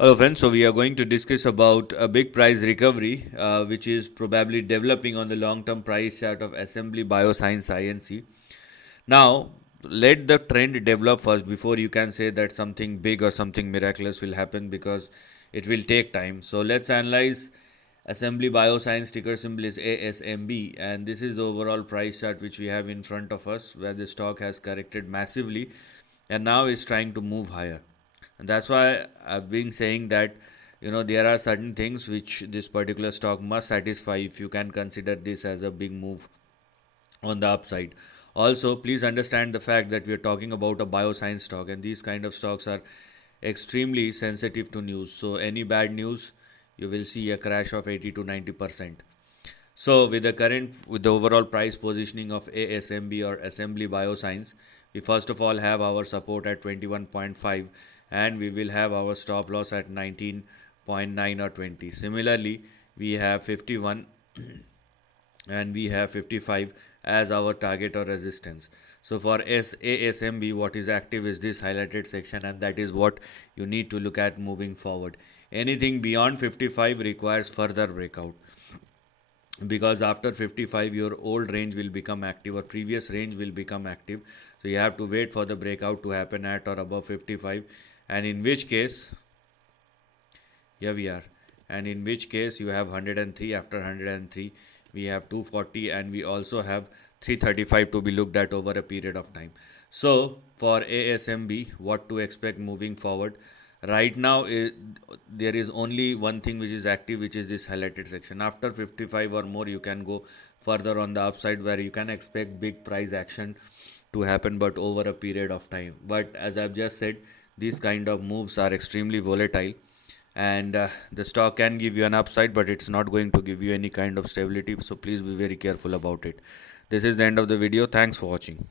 Hello friends, so we are going to discuss about a big price recovery which is probably developing on the long-term price chart of Assembly Bioscience INC. Now, let the trend develop first before you can say that something big or something miraculous will happen because it will take time. So let's analyze Assembly Bioscience, ticker symbol is ASMB, and this is the overall price chart which we have in front of us where the stock has corrected massively and now is trying to move higher. And that's why I've been saying that there are certain things which this particular stock must satisfy if you can consider this as a big move on the upside. Also, please understand the fact that we are talking about a bioscience stock, and these kind of stocks are extremely sensitive to news. So any bad news, you will see a crash of 80 to 90%. So with the overall price positioning of ASMB or Assembly Bioscience, we first of all have our support at 21.5 and we will have our stop loss at 19.9 or 20. Similarly, we have 51 and we have 55 as our target or resistance. So for ASMB, what is active is this highlighted section, and that is what you need to look at moving forward. Anything beyond 55 requires further breakout, because after 55 your old range will become active or previous range will become active. So you have to wait for the breakout to happen at or above 55, and in which case here we are, and in which case you have 103. After 103 we have 240, and we also have 335 to be looked at over a period of time. So for ASMB, what to expect moving forward? Right now there is only one thing which is active, which is this highlighted section. After 55 or more you can go further on the upside where you can expect big price action to happen, but over a period of time. But as I've just said, these kind of moves are extremely volatile, and the stock can give you an upside, but it's not going to give you any kind of stability. So please be very careful about it. This is the end of the video. Thanks for watching.